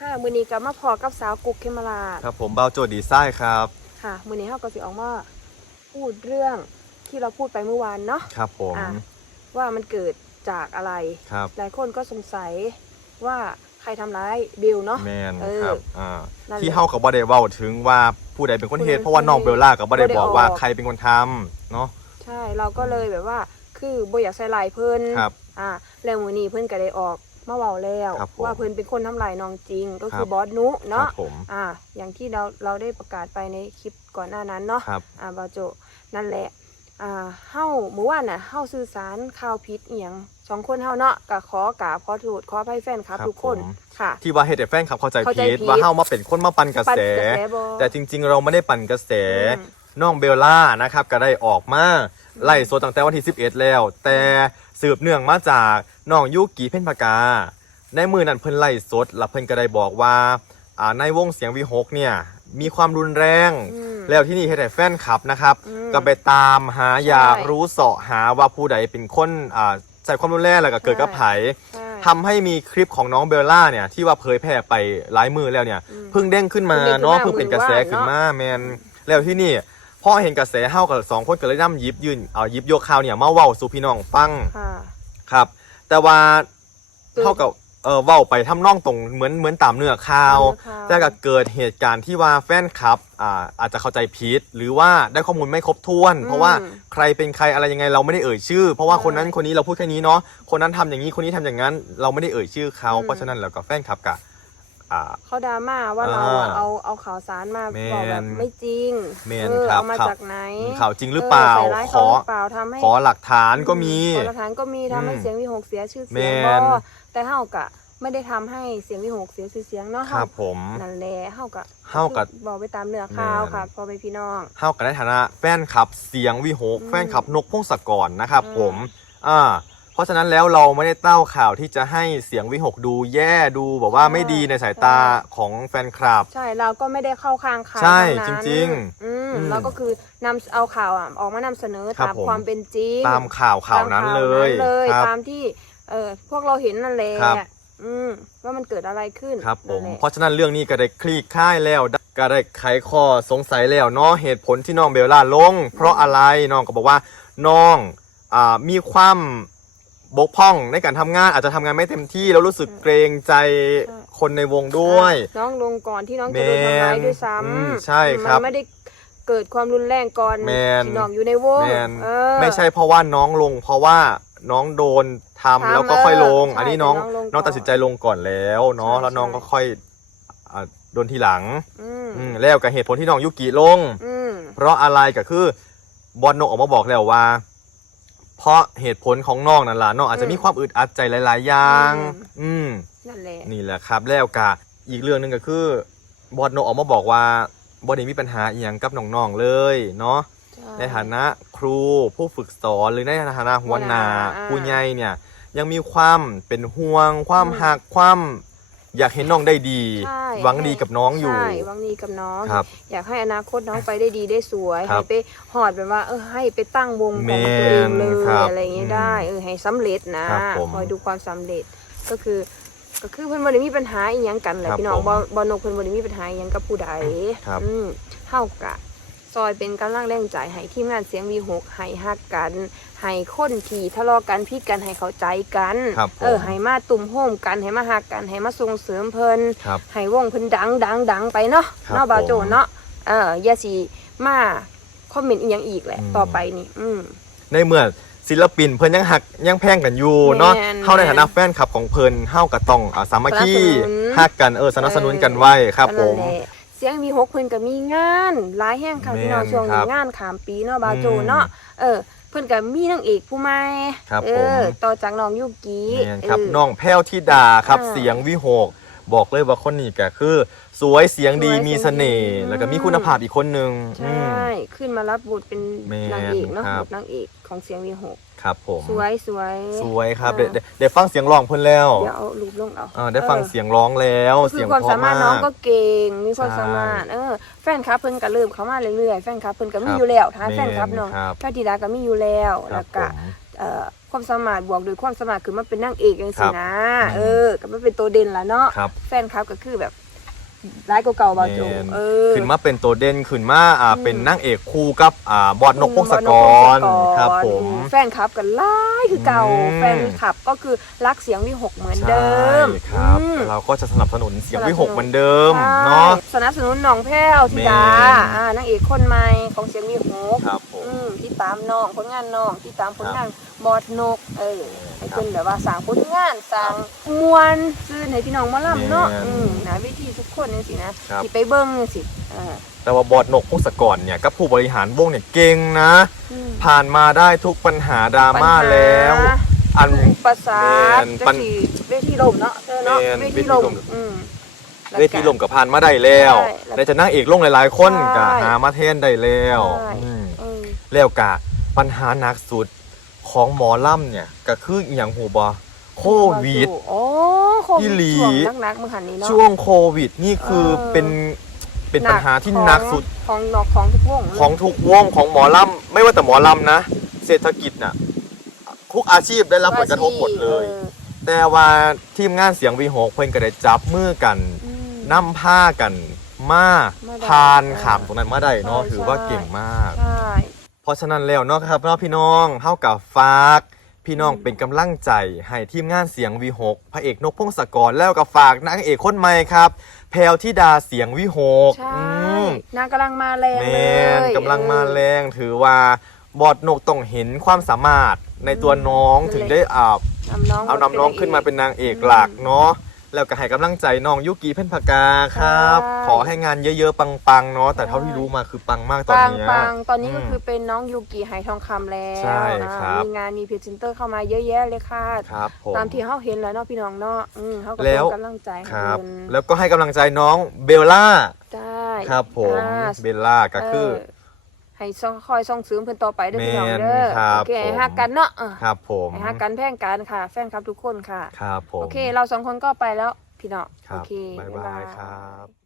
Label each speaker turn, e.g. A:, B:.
A: ค่ะมือนี้ก็มาพอกับสาวกุ๊กเคมราช
B: ครับ ผมเบาโจดีไซน์ครับ
A: ค่ะ มือนี้เฮาก็สิออกมาพูดเรื่องที่เราพูดไปเมื่อวานเนาะ
B: ครับผม
A: อะว่ามันเกิดจากอะไร
B: ครับ
A: หลายคนก็สงสัยว่าใครทำร้ายบิลเนาะ
B: แมน
A: เออ
B: ครับอ่า
A: นั่นแหละ
B: ที่เฮากับบ่ได้เว้าถึงว่าผู้ใดเป็นคนเหตุ
A: ผู้ใด
B: เพราะว่าน้องเบลล่ากับบ่ได้
A: บ่ได้
B: บอกว่า
A: ออก
B: ใครเป็นคนทำเนาะ
A: ใช่เราก็เลยแบบว่าคือบ่อยากใส่ลายเพิ่น
B: ครับ
A: อ่าแล้วมือนี้เพิ่นก็ได้ออก มาเว้าแล้ว
B: ครับผม
A: ว่าเพิ่นเป็นคนทำลายน้องจริง ก็คื
B: ครั
A: อบ บอสนุ
B: ครั
A: เนาะ
B: บผม
A: อ่า อย่างที่เราเราได้ประกาศไปในคลิปก่อนหน้านั้นเนาะ
B: ครับ
A: อ่าบาโจนั่นแหละอ่าเฮาเมื่อวานน่ะเฮาสื่อสารข่าวผิดอีหยังสองคนเฮาเนาะก็ขอกราบขอโทษขออภัยแฟนครับ
B: ครับ
A: ทุกคน
B: ผม
A: ค่ะ
B: ที่ว่าเฮ็ดให้แฟนคลับเข้าใจ
A: เข้าใจ
B: ผิด
A: ผิด
B: ว่าเฮามาเป็นคนมาปั่นกระ
A: ปั่น
B: แส
A: กระแสบ่
B: แต่จริง ๆ เราไม่ได้ปั่นกระแส
A: อืม
B: น้องเบลล่านะครับก็ได้ออกมาไล่โซตั้งแต่วันที่ 11 แล้ว แต่สืบเนื่องมาจากน้องยุกิเพ่นพกา ในมือนั้นเพิ่นไล่สดแล้วเพิ่นก็ได้บอกว่าอ่าในวงเสียงวิหกเนี่ยมีความรุนแรง
A: อืม
B: แล้วที่นี่เฮ็ดให้แฟนคลับนะครับ
A: อืม
B: ก็ไปตามหาอยาก
A: ใช่
B: รู้เสาะหาว่าผู้ใดเป็นคนอ่าใส่ความรุนแรงแล้วก็เกิดกับไผ
A: ใช่
B: ทำให้มีคลิปของน้องเบลล่าเนี่ยที่ว่าเผยแพร่ไปหลายมือแล้วเนี่ย
A: อืม
B: เพิ่งเด้งขึ้นมา
A: เพิ่งเด้งขึ้นมา
B: เนาะเพิ่งเป็นกระแส
A: มือว่าง
B: ขึ้นมาแมน
A: อืม
B: แล้วที่นี่ พอเห็นกระแสเฮากับสองคนก็เลยนำหยิบยืนเอาหยิบยกข่าวเนี่ยมาเว้าสู่พี่น้องฟัง
A: ค่ะ
B: ครับ แต่ว่า
A: คือ
B: เท่ากับเออเว้าไปทำนองตรงเหมือนเหมือนตามเนื้อข่าว
A: เนื้อข่าว
B: แต่ก็เกิดเหตุการณ์ที่ว่าแฟนคลับอ่าอาจจะเข้าใจผิดหรือว่าได้ข้อมูลไม่ครบถ้วน เพราะว่าใครเป็นใครอะไรยังไงเราไม่ได้เอ่ยชื่อ เพราะว่า
A: ใช่
B: คนนั้นคนนี้เราพูดแค่นี้เนาะคนนั้นทำอย่างนี้คนนี้ทำอย่างนั้น เราไม่ได้เอ่ยชื่อเขา
A: อืม
B: เพราะฉะนั้นแล้วก็แฟนคลับกะ อ่า
A: เขาดราม่าว่าเราอะ
B: อ่า
A: เอาเอาข่าวสารมา
B: แม่น
A: บอกแบบไม่จริง
B: แม่น
A: เออ
B: ครับ
A: เอามา
B: ครับ
A: จากไหน
B: ข่าวจริงหรือเปล่า
A: ใส่ร้าย
B: ข
A: เขา
B: อ
A: หรือเปล่าทำให้
B: ขอหลักฐานก็มี
A: ขอหลักฐานก็มีทำให้
B: อืม
A: เสียงวิหกเสียชื่อเสียง
B: แม่
A: บ่
B: น
A: แต่เฮากะไม่ได้ทำให้เสียงวิหกเสียชื่อเสียงเนาะ
B: ครับผม
A: นั่นแหละเฮากะ
B: เฮากะ
A: บอกไปตามเนื้อข่าว
B: แม่น
A: ค่ะพอไปพี่น้อง
B: เท่ากันในฐานะแฟนคลับเสียงวิหก
A: อืม
B: แฟนคลับนกพงศกรนะครับ
A: อืม
B: ผม อ่า เพราะฉะนั้นแล้วเราไม่ได้เต้าข่าวที่จะให้เสียงวิหกดูแย่ดูแบบว่าไม่ดีในสายตาของแฟนคลับ
A: ใช่เราก็ไม่ได้เข้าข้างใคร
B: ใช่
A: ทั้นั้น
B: จริงๆ
A: อืม
B: อืม
A: เราก็คือนำเอาข่าวอะออกมานำเสนอ
B: ครับ
A: ตาม
B: ผม
A: ความเป็นจริง
B: ตามข่าวข่าวนั้นเลย
A: ตามข่าวนั้นเลย
B: ครับ
A: ตามที่เออพวกเราเห็นนั่นแหละ
B: ครับ
A: อืมว่ามันเกิดอะไรขึ้น
B: ครับผม
A: นั่นแหละ
B: เพราะฉะนั้นเรื่องนี้ก็ได้คลี่คลายแล้วก็ได้ไขข้อสงสัยแล้วเนาะเหตุผลที่น้องเบลล่าลง เพราะอะไรน้องก็บอกว่าน้องอ่ามีความ บกพร่องในการทำงานอาจจะทำงานไม่เต็มที่แล้วรู้สึกเกรงใจคนในวงด้วย
A: น้องลงก่อนที่น้องจะโดนทำร้ายด้วยซ้
B: อืมำใช่ครับ
A: มันไม่ได้เกิดความรุนแรงก่อน
B: แมน
A: ที่น้องอยู่ในวง
B: แมน
A: เออ
B: ไม่ใช่เพราะว่าน้องลง เพราะว่าน้องโดนทำ
A: ทำ
B: แล้วก็ค่อยลง
A: เอออั
B: อันนี้น้อง
A: ใช่แต่น้องลงก่อน
B: น้องตัดสินใจลงก่อนแล้วเนาะ
A: ใช่
B: แล้วน้อง
A: ใช่
B: ก็ค่อยอ่าโดนทีหลัง
A: อืม
B: อืมแล้วกับเหตุผลที่น้องยุกิลง
A: อืม
B: เพราะอะไรก็คือบอลโนออกมาบอกแล้วว่า เพราะเหตุผลของน้องนั่นล่ะน้องอาจจะมีความอึดอัดใจหลาย ๆ อย่าง อืม
A: นั่นแหละ
B: นี่แหละครับ แล้วกะอีกเรื่องหนึ่งก็คือบอลโนออกมาบอกว่าบอดี้มีปัญหาอีหยังกับน้องๆเลยเนาะในฐานะครูผู้ฝึกสอนหรือในฐานะหัวหน้า
A: อ่า
B: ผู้ใหญ่เนี่ย ยังมีความเป็นห่วง ความ
A: อืม
B: หักความ อยากเห็นน้องได้ดี
A: ใช่
B: หวังดีกับน้องอยู่
A: ใช่หวังดีกับน้อง
B: ครับ
A: อยากให้อนาคตน้องไปได้ดีได้สวย
B: ครั
A: ให้
B: บ
A: ไปหอดแบบว่า เออให้ไปตั้งวงของ
B: แม่น
A: ตัวเองเลย
B: ครับ
A: อะไรอย่างเงี้ย
B: อืม
A: ได้ เออให้สำเร็จนะครับ
B: ผม
A: คอยดูความสำเร็จก็คือ ก็คือเพิ่นบ่ได้มีปัญหาอีหยังกันแหละ
B: ครับ
A: พี่น้อง
B: ผม
A: บ่บ่นกเพิ่นบ่ได้มีปัญหาอีหยังกับผู้ใด
B: ครับ
A: อืมเฮากะ ซอยเป็นกำลังแรงใจให้ทีมงานเสียงวีหกให้ฮักกันให้คนที่ทะเลาะกันพิดกันให้เข้าใจกัน
B: ครับผม
A: เออให้มาตุ่มโฮมกันให้มาฮักกันให้มาส่งเสริมเพิ่น
B: ครับ
A: ให้วงเพิ่นดังดังดังไปเนาะ
B: ครับ
A: เนาะบาวโจ
B: ผม
A: เนาะเอออย่าสิมาคอมเมนต์อีหยังอีกแหละ
B: อืม
A: ต่อไปนี่ อืม
B: ในเมื่อศิลปินเพิ่นยังหักยังแพงกันอยู่เนาะ
A: แม่น
B: เฮาในฐานะแฟนคลับของเพิ่นเฮาก็ต้องอ่าสามัคคี
A: สนับสนุน
B: ฮักกันเออสนับสนุนกันไว้ครับ
A: ก็
B: ผ
A: นั่น
B: ม
A: แหละเสียงวีหกเพิ่นก็มีงานหลายแห่งค่ะ
B: แม่น
A: พี่น้องช่วง
B: ครั
A: นี้
B: บ
A: งานขามปีเนาะบาวโจ
B: อืม
A: เนาะเออ เพิ่นก็มีนางเอกผู้ใหม่
B: ครับ
A: เอ
B: ผม
A: อต่อจากน้องยุกิ
B: แม่นครับ
A: เออ
B: น้องแพ้วธิดาครับ
A: อ่า
B: เสียงวิหก บอกเลยว่าคนนี้ก็คือ สวยเสียงดี
A: สวย
B: มีเสน่ห์
A: เสียงดี
B: แล้วก็มีคุณภาพอีกคนนึง
A: ใช
B: อืม่
A: ขึ้นมารับบทเป็น
B: แม่น
A: นางเอกเนาะ
B: ครับ
A: บทนางเอกของเสียงวีหก
B: ครับผม
A: สวยสวย
B: สวยครับ
A: อ่า
B: เดี๋ยวเดี๋ยวเดี๋ยวฟังเสียงร้องเพิ่นแล้ว
A: เดี๋ยวเอารูปลงเอา
B: อ่าได้ฟัง
A: ออ
B: เสียงร้องแล้ว
A: คื
B: เสีย
A: องความ
B: เพราะ
A: สามารถ
B: มา
A: น้อง
B: ก
A: ก็เก่งมีความ
B: ใช่
A: สามารถเออแฟนคลับเพิ่นก็เริ่มเข้ามาเรื่อยๆแฟนคลับเพิ่นก็มี
B: ครับ
A: อยู่แล้วถ้า
B: แม่น
A: แฟนคลับเนาะ
B: ครับ
A: แพทย์ธิดาก็มีอยู่แล้ว
B: ครั
A: แล้
B: บ
A: ว
B: ผ
A: ก็
B: ม
A: เอ่อความสามารถบวกด้วยความสามารถคือมันเป็นนางเอกจัง
B: ครั
A: ซี่
B: บ
A: นะ
B: อืม
A: เออก็มันเป็นตัวเด่นละเนาะ
B: ครับ
A: แฟนคลับก็คือแบบ ร้ายกว่าเก่าบาโจ
B: แม่น
A: เออ
B: ขึ้นมาเป็นตัวเด่นขึ้นมาอ่า
A: อืม
B: เป็นนางเอกคู่กับอ่าบอดนกพงศกรครับผม
A: แฟนคลับกันไล่คือเก่า
B: อืม
A: แฟนคลับก็คือรักเสียงวิหกเหมือน
B: ใช่
A: เดิม
B: ครับ
A: อืม
B: เราก็จะสนับสนุนเสียง
A: สนับสนุน
B: วิหกเหมือนเดิม
A: ใช่
B: เนาะ
A: สนับสนุนน้องแพ้วธิดา
B: แม่น
A: อ่านางเอกคนใหม่ของเสียงวิหก
B: ครับผม
A: อืมที่ตามน้องผลงานน้องที่ตามผล
B: ครับ
A: งานบอดนก เออให้
B: ครับ
A: เป็นแบบว่าสร้างผลงานสร้างมวลซื่นให้พี่น้องหมาล่ำเนาะ
B: แม่น
A: อืมนะวิธีทุกคนนี่สินะครับที่ไปเบิ้งนี่สิเออ
B: แต่ว่าบอดนกพงศกรเนี่ยกับผู้บริหารวงเนี่ยเก่งนะ
A: อืม
B: ผ่านมาได้ทุกปัญหาดราม่า
A: ปัญห
B: แล้วอัน
A: อุประสาท
B: แม่นปั
A: จะ
B: ญ
A: สีเวทีลมเนาะเธอเนาะ
B: แม่น
A: เวทีลม
B: เวทีลม
A: อืม
B: เวทีลมกับผ่านมาได้แล้ว
A: ใช่แล้ว
B: ได้จะนั่งเอกลงหลายๆ คน
A: ใช่
B: ก็หามาแทนได้แล้ว
A: ใช่
B: อืม
A: เออ
B: แล้วกะปัญหาหนักสุดของหมอล่ำเนี่ยก็คืออหย่างหูบอโควิด
A: โอ้โควิ
B: อี
A: ด
B: หลี
A: ช่วงนักๆมือหันนี้เนาะ
B: ช่วงโควิดนี่คือ
A: เออ
B: เป็นเป็นปัญหาที่หนักสุด
A: ของนอกของทุกวง
B: ของทุกวงของหมอลำไม่ว่าแต่หมอลำนะ เศรษฐกิจน่ะทุกอาชีพได้รับผลกระทบหมดเลย
A: ออ
B: แต่ว่าทีมงานเสียงวีหกเพิ่นก็ได้จับมือกัน
A: อืม
B: นำผ้ากันมา
A: มาได้
B: พานขามตรงนั้นมาได้เนาะ
A: ใช่
B: ถือว่า
A: ใช่
B: เก่งมาก
A: ใช่
B: เพราะฉะนั้นแล้วเนาะครับเนาะพี่น้องเฮากับฝาก พี่น้อง
A: อืม
B: เป็นกำลังใจให้ทีมงานเสียงวีหกพระเอกนกพงศกรแล้วก็ฝากนางเอกคนใหม่ครับ แพลวธิดาเสียงวิหก
A: ใช่
B: อืม
A: นางกำลังมาแรง
B: แม
A: เล
B: น
A: ย
B: กำลังมาแรงถือว่าบอดนกต้องเห็นความสามารถในตัวน้อง
A: นั่นแหละ
B: ถึงได้อา
A: นำน้อง
B: เอานำน้องขึ้นมาเป็นนางเอกหลักเนาะ แล้วก็ให้กำลังใจน้องยุกีเพ่นพกาครับ
A: ใช่
B: ขอให้งานเยอะๆปังๆเนาะแต่เท่าที่รู้มาคือปังมากตอน
A: ปัง
B: เนี้ย
A: ปังตอนนี้ก็
B: อืม
A: คือเป็นน้องยูกิไหทองคำแล้ว
B: ใช่
A: อ่า
B: ครับ
A: มีงานมีพรีเซนเตอร์เข้ามาเยอะแยะเลยค่ะ
B: ครับผม
A: ตามที่เขาเห็นแล้วเนาะพี่น้องเนาะอืมเขาก็
B: แล้
A: เป็น
B: ว
A: กำลังใจให้
B: ครับ
A: เพิ่น
B: แล้วก็ให้กำลังใจน้องเบลล่า
A: ได้
B: ครับผม
A: อ่า
B: เบลล่าก็คือ
A: เให้ส่งคอยส่งเสริมเพิ่นต่อไปเด้อพี่น้อง
B: แม่น
A: เด้อ
B: ครับ
A: โอเคให้
B: ผม
A: ฮักกันเนาะเออ
B: ครับผม
A: ให้ฮักกันแพ่งกันค่ะ แฟนคลับทุกคนค่ะ
B: ครับผม
A: โอเค เราสองคนก็ไปแล้วพี่น้อง
B: ครั
A: โอบเค
B: บ๊ายบายครับ